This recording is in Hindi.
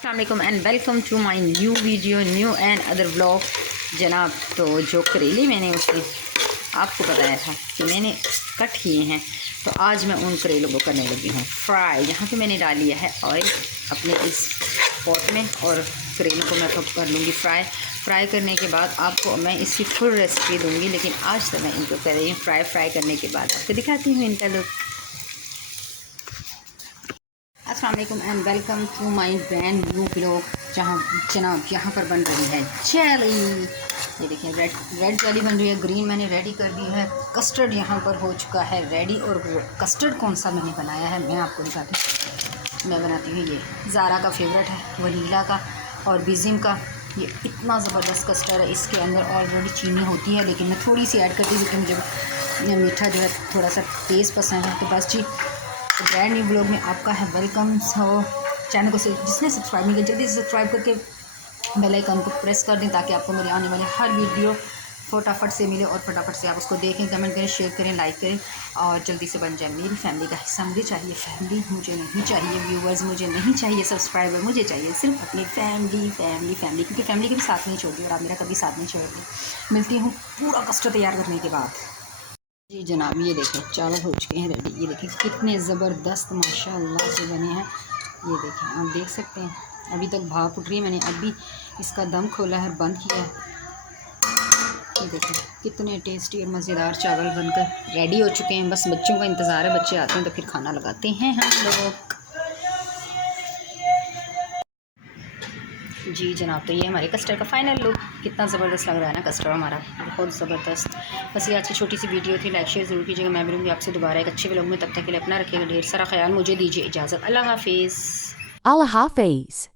अस्सलामुअलैकुम and welcome to my new video new and other vlog जनाब। तो जो करेले मैंने उसमें आपको बताया था कि मैंने कट किए हैं, तो आज मैं उन करेलों को करने लगी हूँ फ्राई। यहाँ पे मैंने डाल लिया है ऑयल अपने इस पॉट में और करेलों को मैं कर लूँगी फ्राई करने के बाद आपको मैं इसकी फुल रेसिपी दूँगी, लेकिन आज तो मैं इनको कर रही हूँ फ्राई करने के बाद आपको दिखाती हूँ इनका लुक। अस्सलाम वालेकुम and welcome to my brand new vlog. जनाब यहाँ पर बन रही है जेली। ये देखिए रेड जेली बन रही है, ग्रीन मैंने रेडी कर दी है, कस्टर्ड यहाँ पर हो चुका है रेडी। और कस्टर्ड कौन सा मैंने बनाया है मैं आपको दिखाती हूँ। मैं बनाती हूँ ये ज़ारा का फेवरेट है, वनीला का और बिज़िम का। ये इतना ज़बरदस्त कस्टर्ड है, इसके अंदर ऑलरेडी चीनी होती है लेकिन मैं थोड़ी सी ऐड करती हूँ क्योंकि मुझे मीठा जो है थोड़ा सा तेज़ पसंद है। तो बस जी, तो ब्रांड न्यू ब्लॉग में आपका है वेलकम। सो चैनल को जिसने सब्सक्राइब नहीं किया जल्दी से सब्सक्राइब करके बेल आइकन को प्रेस कर दें ताकि आपको मेरे आने वाले हर वीडियो फटाफट से मिले और फटाफट से आप उसको देखें, कमेंट करें, शेयर करें, लाइक करें और जल्दी से बन जाए मेरी फैमिली का हिस्सा। मुझे चाहिए फैमिली, मुझे नहीं चाहिए व्यूवर्स, मुझे नहीं चाहिए सब्सक्राइबर, मुझे चाहिए सिर्फ अपनी फैमिली क्योंकि फैमिली के भी साथ नहीं छोड़ती और आप मेरा कभी साथ नहीं छोड़ती। मिलती हूँ पूरा कस्टर्ड तैयार करने के बाद। जी जनाब, ये देखें चावल हो चुके हैं रेडी। ये देखें कितने ज़बरदस्त माशाल्लाह से बने हैं। ये देखें, आप देख सकते हैं अभी तक भाप उठ रही है। मैंने अभी इसका दम खोला है और बंद किया है। ये देखें कितने टेस्टी और मज़ेदार चावल बनकर रेडी हो चुके हैं। बस बच्चों का इंतज़ार है, बच्चे आते हैं तो फिर खाना लगाते हैं हम लोग। जी जनाब, तो ये हमारे कस्टर्ड का फाइनल लुक। कितना ज़बरदस्त लग रहा है ना कस्टर्ड हमारा, बहुत ज़बरदस्त। बस ये आज की छोटी सी वीडियो थी, लाइक शेयर ज़रूर कीजिएगा। मैं मिलूँगी आपसे दोबारा एक अच्छे व्लॉग में, तब तक के लिए अपना रखिएगा ढेर सारा ख्याल। मुझे दीजिए इजाज़त। अल्लाह हाफिज़। Allah Hafiz.